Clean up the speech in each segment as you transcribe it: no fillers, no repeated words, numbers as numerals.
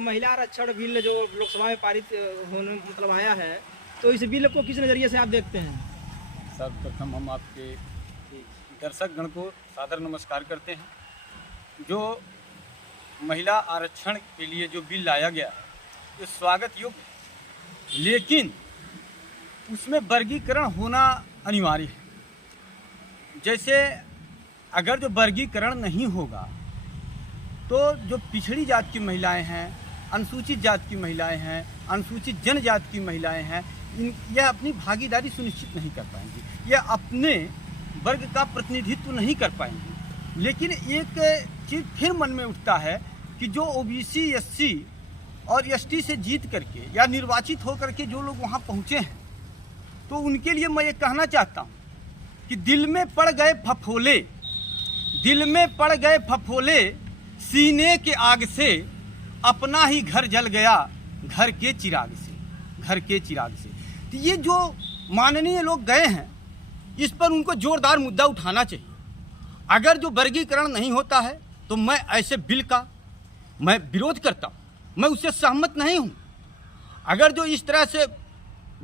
महिला आरक्षण बिल जो लोकसभा में पारित होने मतलब आया है, तो इस बिल को किस नज़रिए से आप देखते हैं? सर्वप्रथम हम आपके दर्शक गण को सादर नमस्कार करते हैं। जो महिला आरक्षण के लिए जो बिल लाया गया ये स्वागत योग्य है, लेकिन उसमें वर्गीकरण होना अनिवार्य है। जैसे अगर जो वर्गीकरण नहीं होगा तो जो पिछड़ी जात की महिलाएं हैं, अनुसूचित जात की महिलाएं हैं, अनुसूचित जनजाति की महिलाएं हैं, यह अपनी भागीदारी सुनिश्चित नहीं कर पाएंगी, यह अपने वर्ग का प्रतिनिधित्व नहीं कर पाएंगी। लेकिन एक चीज़ फिर मन में उठता है कि जो ओबीसी, एससी और एसटी से जीत करके या निर्वाचित होकर के जो लोग वहाँ पहुँचे हैं, तो उनके लिए मैं ये कहना चाहता हूँ कि दिल में पड़ गए फफोले, दिल में पड़ गए फफोले, सीने के आग से अपना ही घर जल गया घर के चिराग से, घर के चिराग से। तो ये जो माननीय लोग गए हैं, इस पर उनको जोरदार मुद्दा उठाना चाहिए। अगर जो वर्गीकरण नहीं होता है तो मैं ऐसे बिल का मैं विरोध करता हूँ, मैं उससे सहमत नहीं हूँ। अगर जो इस तरह से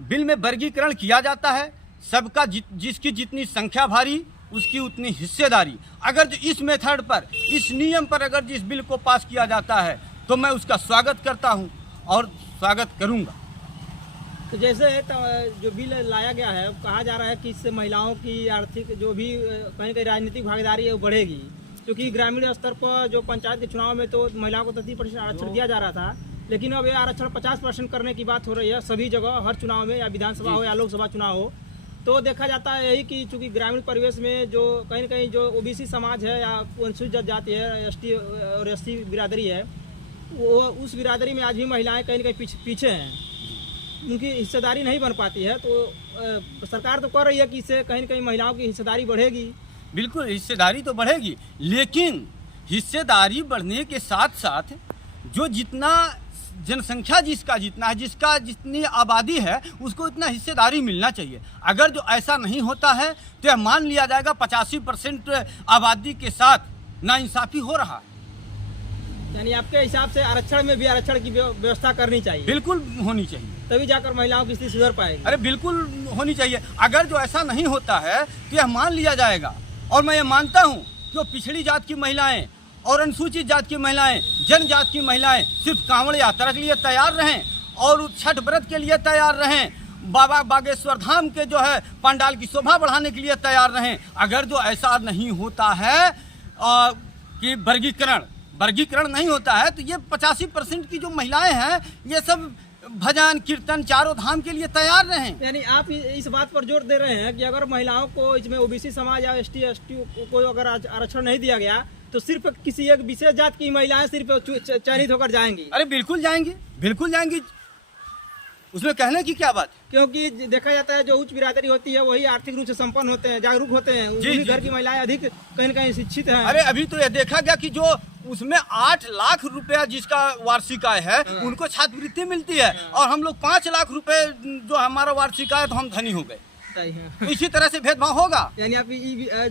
बिल में वर्गीकरण किया जाता है, सबका जिसकी जितनी संख्या भारी उसकी उतनी हिस्सेदारी, अगर जो इस मेथड पर, इस नियम पर अगर जिस बिल को पास किया जाता है तो मैं उसका स्वागत करता हूं और स्वागत करूंगा। तो जैसे जो बिल लाया गया है, कहा जा रहा है कि इससे महिलाओं की आर्थिक जो भी कहीं कहीं राजनीतिक भागीदारी है वो बढ़ेगी, क्योंकि ग्रामीण स्तर पर जो पंचायत के चुनाव में तो महिलाओं को 33% आरक्षण दिया जा रहा था, लेकिन अब ये आरक्षण 50% करने की बात हो रही है सभी जगह, हर चुनाव में, या विधानसभा हो या लोकसभा चुनाव हो। तो देखा जाता है यही कि चूँकि ग्रामीण परिवेश में जो कहीं न कहीं जो ओबीसी समाज है या अनुसूचित जाति है, एसटी और एससी बिरादरी है, वो उस बिरादरी में आज भी महिलाएं कहीं न कहीं पीछे हैं, उनकी हिस्सेदारी नहीं बन पाती है। तो सरकार तो कर रही है कि इससे कहीं न कहीं महिलाओं की हिस्सेदारी बढ़ेगी। बिल्कुल हिस्सेदारी तो बढ़ेगी, लेकिन हिस्सेदारी बढ़ने के साथ साथ जो जितना जनसंख्या जिसका जितना है, जिसका जितनी आबादी है, उसको इतना हिस्सेदारी मिलना चाहिए। अगर जो ऐसा नहीं होता है तो यह मान लिया जाएगा 85% आबादी के साथ नाइंसाफ़ी हो रहा है। यानी आपके हिसाब से आरक्षण में भी आरक्षण की व्यवस्था करनी चाहिए? बिल्कुल होनी चाहिए, तभी जाकर महिलाओं की स्थिति सुधर पाएगी। अरे बिल्कुल होनी चाहिए। अगर जो ऐसा नहीं होता है तो यह मान लिया जाएगा, और मैं ये मानता हूँ कि जो पिछड़ी जात की महिलाएं और अनुसूचित जात की महिलाएं, जनजात की महिलाएं सिर्फ कांवड़ यात्रा के लिए तैयार रहें और छठ व्रत के लिए तैयार रहें, बाबा बागेश्वर धाम के जो है पंडाल की शोभा बढ़ाने के लिए तैयार रहें। अगर जो ऐसा नहीं होता है कि वर्गीकरण नहीं होता है, तो ये 85% की जो महिलाएं हैं ये सब भजन कीर्तन चारों धाम के लिए तैयार रहें। यानी आप इस बात पर जोर दे रहे हैं कि अगर महिलाओं को इसमें ओबीसी समाज या एसटी को अगर आरक्षण नहीं दिया गया तो सिर्फ किसी एक विशेष जात की महिलाएं सिर्फ चयनित होकर जाएंगी? अरे बिल्कुल जाएंगी, बिल्कुल जाएंगी, उसमें कहने की क्या बात। क्योंकि देखा जाता है जो उच्च बिरादरी होती है वही आर्थिक रूप से संपन्न होते हैं, जागरूक होते हैं, उन्हीं घर की महिलाएं अधिक कहीं न कहीं शिक्षित हैं। अरे अभी तो यह देखा गया कि जो उसमें 8 लाख रुपया जिसका वार्षिक आय है उनको छात्रवृत्ति मिलती है, और हम लोग 5 लाख रुपए जो हमारा वार्षिक आय तो हम धनी हो गए। तो इसी तरह से भेदभाव होगा। यानी आप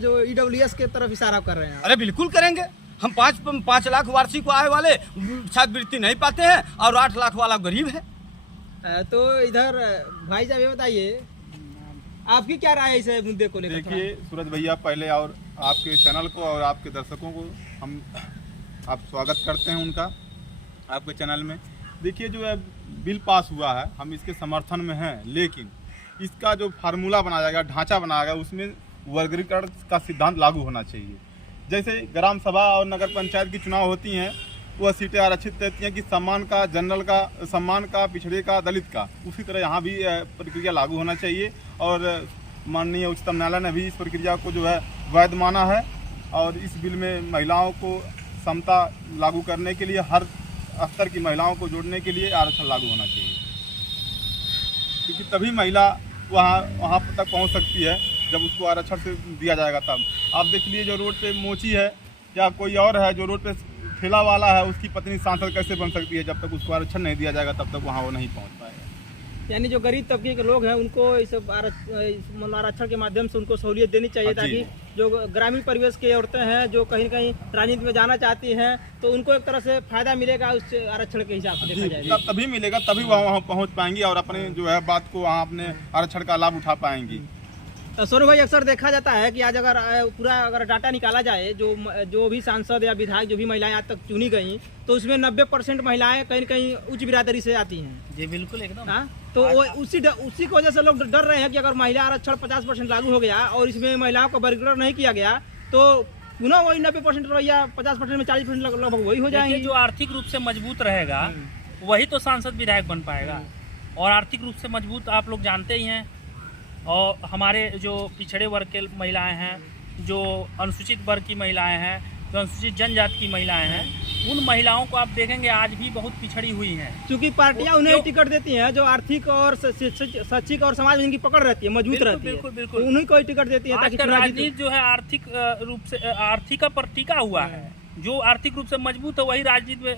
जो ईडब्ल्यूएस के तरफ इशारा कर रहे हैं? अरे बिल्कुल करेंगे। हम 5 लाख वार्षिक आय वाले छात्रवृत्ति नहीं पाते हैं और 8 लाख वाला गरीब है। तो इधर भाई साहब ये बताइए आपकी क्या राय है इस मुद्दे को लेकर? देखिए सूरज भैया, पहले और आपके चैनल को और आपके दर्शकों को हम आप स्वागत करते हैं उनका आपके चैनल में। देखिए जो है बिल पास हुआ है, हम इसके समर्थन में हैं, लेकिन इसका जो फार्मूला बनाया गया, ढांचा बनाया गया, उसमें वर्गीकरण का सिद्धांत लागू होना चाहिए। जैसे ग्राम सभा और नगर पंचायत की चुनाव होती हैं, वह सीटें आरक्षित रहती हैं कि सम्मान का, जनरल का सम्मान का, पिछड़े का, दलित का, उसी तरह यहाँ भी प्रक्रिया लागू होना चाहिए। और माननीय उच्चतम न्यायालय ने भी इस प्रक्रिया को जो है वैध माना है, और इस बिल में महिलाओं को समता लागू करने के लिए, हर स्तर की महिलाओं को जोड़ने के लिए आरक्षण लागू होना चाहिए, क्योंकि तभी महिला वहाँ तक पहुँच सकती है जब उसको आरक्षण से दिया जाएगा तब। आप देख लीजिए जो रोड पे मोची है या कोई और है, जो रोड पे ठेला वाला है, उसकी पत्नी सांसद कैसे बन सकती है? जब तक उसको आरक्षण नहीं दिया जाएगा तब तक वहाँ वो नहीं पहुँच पाएगा। यानी जो गरीब तबके के लोग हैं उनको इस आरक्षण के माध्यम से उनको सहूलियत देनी चाहिए, ताकि जो ग्रामीण परिवेश की औरतें हैं जो कहीं कहीं राजनीति में जाना चाहती हैं, तो उनको एक तरह से फायदा मिलेगा उस आरक्षण के हिसाब से देखा जाए। तभी मिलेगा, तभी वहाँ पहुँच पाएंगी और अपने जो है बात को वहाँ अपने आरक्षण का लाभ उठा पाएंगी। सोनू भाई, अक्सर देखा जाता है कि आज अगर डाटा निकाला जाए, जो भी सांसद या विधायक जो भी महिलाएं आज तक चुनी गई, तो उसमें 90% महिलाएं कहीं न कहीं उच्च बिरादरी से आती हैं। जी बिल्कुल एकदम। हाँ, तो उसी की वजह से लोग डर रहे हैं कि अगर महिला आरक्षण 50% लागू हो गया और इसमें महिलाओं को वर्गीकरण नहीं किया गया तो पुनः वही 90% रवैया 50% में 40% लगभग वही हो जाएंगे। जो आर्थिक रूप से मजबूत रहेगा वही तो सांसद विधायक बन पाएगा, और आर्थिक रूप से मजबूत आप लोग जानते ही हैं। और हमारे जो पिछड़े वर्ग के महिलाएं हैं, जो अनुसूचित वर्ग की महिलाएं हैं, जो अनुसूचित जनजाति की महिलाएं हैं, उन महिलाओं को आप देखेंगे आज भी बहुत पिछड़ी हुई हैं। क्योंकि पार्टियां उन्हें टिकट देती हैं जो आर्थिक और शैक्षिक और समाज में इनकी पकड़ रहती है, मजबूत रहती है, बिल्कुल बिल्कुल उन्हीं को टिकट देती है। आज का राजनीति जो है आर्थिक रूप से आर्थिक पर टिका हुआ है। जो आर्थिक रूप से मजबूत है वही राजनीति में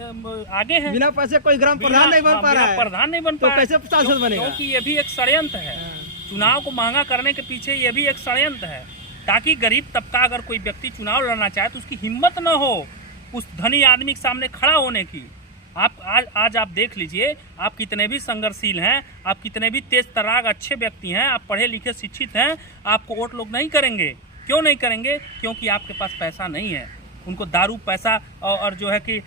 आगे है। बिना पैसे कोई ग्राम प्रधान नहीं बन पा रहा है, प्रधान नहीं बन पा रहा है, कैसे सांसद बनेगा? क्योंकि ये भी एक षड्यंत्र है। चुनाव को महंगा करने के पीछे ये भी एक षड्यंत्र है, ताकि गरीब तबका अगर कोई व्यक्ति चुनाव लड़ना चाहे तो उसकी हिम्मत न हो उस धनी आदमी के सामने खड़ा होने की। आप आज आप देख लीजिए, आप कितने भी संघर्षशील हैं, आप कितने भी तेज तर्राक अच्छे व्यक्ति हैं, आप पढ़े लिखे शिक्षित हैं, आपको वोट लोग नहीं करेंगे। क्यों नहीं करेंगे? क्योंकि आपके पास पैसा नहीं है। उनको दारू, पैसा और जो है कि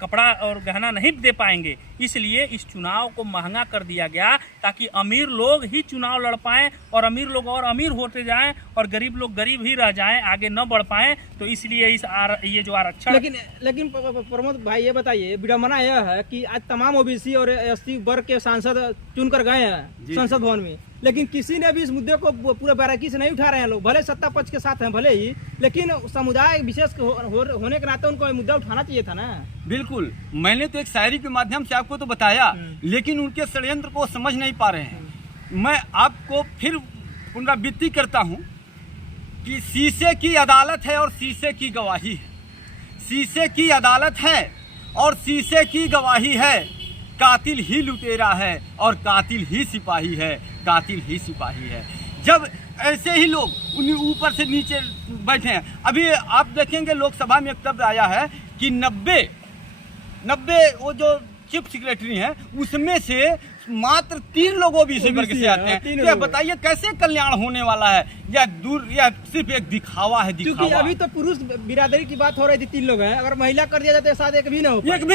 कपड़ा और गहना नहीं दे पाएंगे। इसलिए इस चुनाव को महंगा कर दिया गया ताकि अमीर लोग ही चुनाव लड़ पाएं और अमीर लोग और अमीर होते जाएं और गरीब लोग गरीब ही रह जाएं, आगे न बढ़ पाएं। तो इसलिए ये जो आरक्षण। लेकिन प्रमोद भाई, ये बताइए, विडम्बना यह है कि आज तमाम ओबीसी और एसटी वर्ग के सांसद चुनकर गए हैं संसद भवन में, लेकिन किसी ने भी इस मुद्दे को पूरे बारीकी से नहीं उठा रहे हैं। लोग भले सत्ता पक्ष के साथ हैं भले ही, लेकिन समुदाय विशेष होने के नाते उनको मुद्दा उठाना चाहिए था ना। बिल्कुल, मैंने तो एक शायरी के माध्यम से आपको तो बताया, लेकिन उनके षड्यंत्र को समझ नहीं पा रहे हैं। मैं आपको फिर पुनरावृत्ति करता हूं कि शीशे की अदालत है और शीशे की गवाही है। शीशे की अदालत है और शीशे की गवाही है। कातिल ही लुटेरा है और कातिल ही सिपाही है, कातिल ही सिपाही है। जब ऐसे ही लोग उन्हीं ऊपर से नीचे बैठे हैं। अभी आप देखेंगे लोकसभा में एक शब्द आया है कि 90 वो जो चीफ सेक्रेटरी हैं उसमें से मात्र 3 लोग ओबीसी वर्ग से आते हैं। तो बताइए कैसे कल्याण होने वाला है? या सिर्फ एक दिखावा है, दिखावा। क्योंकि अभी तो पुरुष बिरादरी की बात हो रही थी, 3 लोग हैं, अगर महिला कर दिया जाता है शायद एक भी नहीं हो पाएंगी,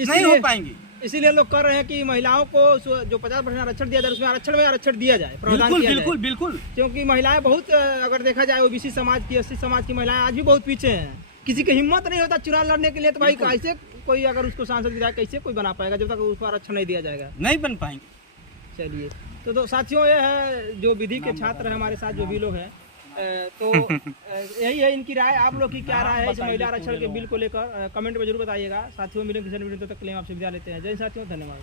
नहीं हो पाएंगी। इसीलिए लोग कर रहे हैं कि महिलाओं को जो 50% आरक्षण दिया जाए उसमें आरक्षण दिया जाए, प्रावधान किया जाए। बिल्कुल, क्योंकि महिलाएं बहुत, अगर देखा जाए ओबीसी समाज की, एससी समाज की महिलाएं आज भी बहुत पीछे हैं। किसी की हिम्मत नहीं होता चुनाव लड़ने के लिए, तो भाई कैसे कोई अगर उसको सांसद विधायक कैसे कोई बना पाएगा जब तक उसको आरक्षण नहीं दिया जाएगा? नहीं बन पाएंगे। चलिए, तो साथियों, ये है जो विधि के छात्र हैं हमारे साथ जो भी लोग हैं, तो यही है इनकी राय। आप लोग की क्या राय है इस महिला आरक्षण के बिल को लेकर? कमेंट में जरूर बताइएगा। साथियों, मिलेंगे किसी वीडियो तक के लिए आपसे विदा लेते हैं। जय साथियों, धन्यवाद।